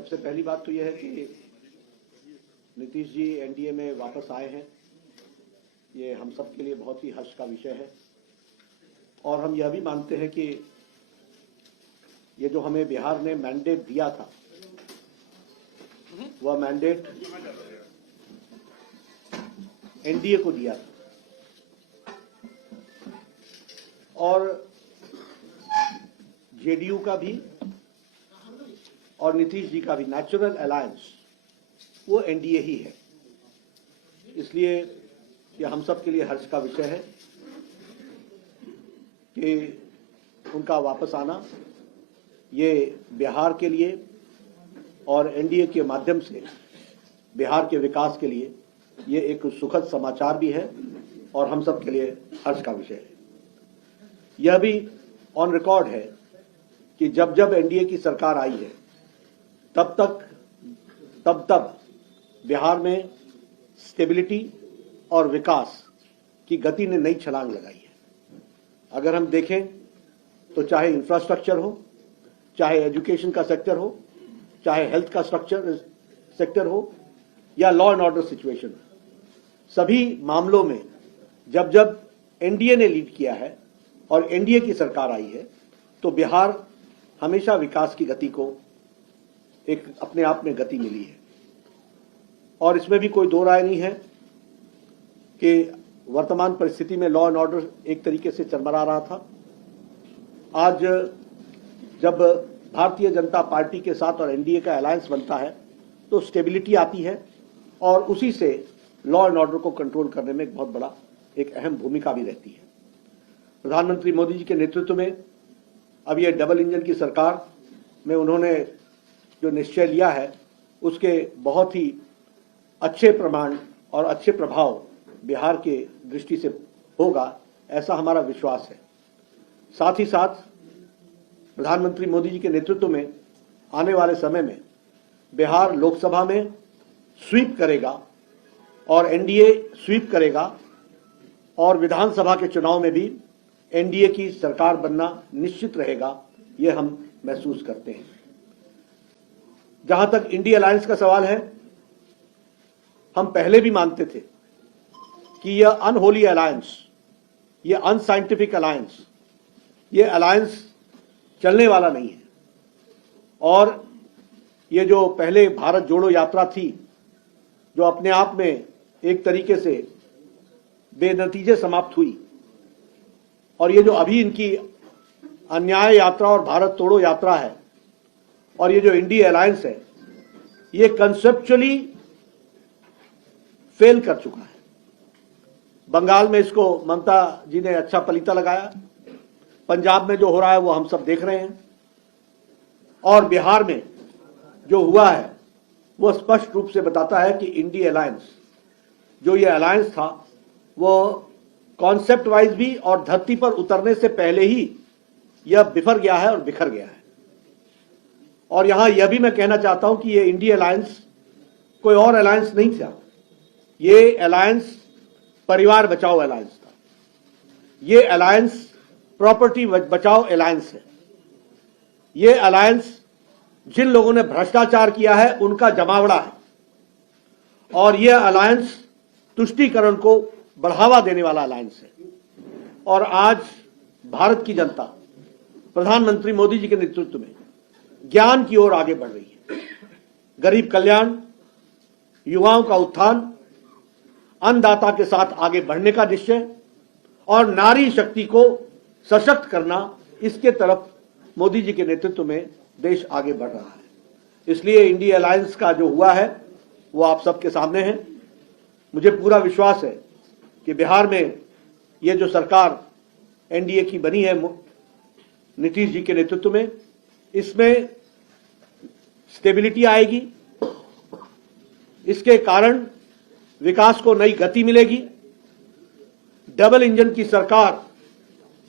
सबसे पहली बात तो यह है कि नीतीश जी एनडीए में वापस आए हैं। ये हम सब के लिए बहुत ही हर्ष का विषय है और हम यह भी मानते हैं कि ये जो हमें बिहार ने मैंडेट दिया था वह मैंडेट एनडीए को दिया था और जेडीयू का भी और नीतीश जी का भी नेचुरल अलायंस वो एनडीए ही है। इसलिए ये हम सब के लिए हर्ष का विषय है कि उनका वापस आना ये बिहार के लिए और एनडीए के माध्यम से बिहार के विकास के लिए ये एक सुखद समाचार भी है और हम सब के लिए हर्ष का विषय है। यह भी ऑन रिकॉर्ड है कि जब जब एनडीए की सरकार आई है तब बिहार में स्टेबिलिटी और विकास की गति ने नई छलांग लगाई है। अगर हम देखें तो चाहे इंफ्रास्ट्रक्चर हो, चाहे एजुकेशन का सेक्टर हो, चाहे हेल्थ का सेक्टर हो या लॉ एंड ऑर्डर सिचुएशन हो, सभी मामलों में जब जब एनडीए ने लीड किया है और एनडीए की सरकार आई है तो बिहार हमेशा विकास की गति को एक अपने आप में गति मिली है। और इसमें भी कोई दो राय नहीं है कि वर्तमान परिस्थिति में लॉ एंड ऑर्डर एक तरीके से चरमरा रहा था। आज जब भारतीय जनता पार्टी के साथ और एनडीए का अलायंस बनता है तो स्टेबिलिटी आती है और उसी से लॉ एंड ऑर्डर को कंट्रोल करने में एक बहुत बड़ा एक अहम भूमिका भी रहती है। प्रधानमंत्री मोदी जी के नेतृत्व में अब ये डबल इंजन की सरकार में उन्होंने जो निश्चय लिया है उसके बहुत ही अच्छे प्रमाण और अच्छे प्रभाव बिहार के दृष्टि से होगा, ऐसा हमारा विश्वास है। साथ ही साथ प्रधानमंत्री मोदी जी के नेतृत्व में आने वाले समय में बिहार लोकसभा में स्वीप करेगा और एनडीए स्वीप करेगा और विधानसभा के चुनाव में भी एनडीए की सरकार बनना निश्चित रहेगा, ये हम महसूस करते हैं। जहां तक इंडिया अलायंस का सवाल है, हम पहले भी मानते थे कि यह अनहोली अलायंस, यह अनसाइंटिफिक अलायंस, यह अलायंस चलने वाला नहीं है। और ये जो पहले भारत जोड़ो यात्रा थी जो अपने आप में एक तरीके से बेनतीजे समाप्त हुई, और ये जो अभी इनकी अन्याय यात्रा और भारत तोड़ो यात्रा है और ये जो इंडिया अलायंस है, ये कंसेप्चुअली फेल कर चुका है। बंगाल में इसको ममता जी ने अच्छा पलीता लगाया, पंजाब में जो हो रहा है वो हम सब देख रहे हैं, और बिहार में जो हुआ है वो स्पष्ट रूप से बताता है कि इंडिया अलायंस जो ये अलायंस था वो कॉन्सेप्ट वाइज भी और धरती पर उतरने से पहले ही यह बिफर गया है और बिखर गया है। और यहां यह भी मैं कहना चाहता हूं कि ये इंडिया अलायंस कोई और अलायंस नहीं था, ये अलायंस परिवार बचाओ अलायंस था, ये अलायंस प्रॉपर्टी बचाओ अलायंस है, ये अलायंस जिन लोगों ने भ्रष्टाचार किया है उनका जमावड़ा है, और यह अलायंस तुष्टीकरण को बढ़ावा देने वाला अलायंस है। और आज भारत की जनता प्रधानमंत्री मोदी जी के नेतृत्व में ज्ञान की ओर आगे बढ़ रही है। गरीब कल्याण, युवाओं का उत्थान, अन्नदाता के साथ आगे बढ़ने का निश्चय और नारी शक्ति को सशक्त करना, इसके तरफ मोदी जी के नेतृत्व में देश आगे बढ़ रहा है। इसलिए इंडिया अलायंस का जो हुआ है वो आप सबके सामने है। मुझे पूरा विश्वास है कि बिहार में ये जो सरकार एनडीए की बनी है नीतीश जी के नेतृत्व में, इसमें स्टेबिलिटी आएगी, इसके कारण विकास को नई गति मिलेगी। डबल इंजन की सरकार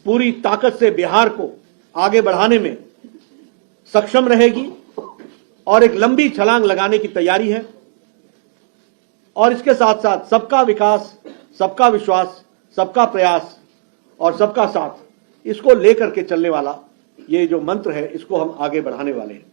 पूरी ताकत से बिहार को आगे बढ़ाने में सक्षम रहेगी और एक लंबी छलांग लगाने की तैयारी है। और इसके साथ साथ सबका विकास, सबका विश्वास, सबका प्रयास और सबका साथ, इसको लेकर के चलने वाला ये जो मंत्र है, इसको हम आगे बढ़ाने वाले हैं।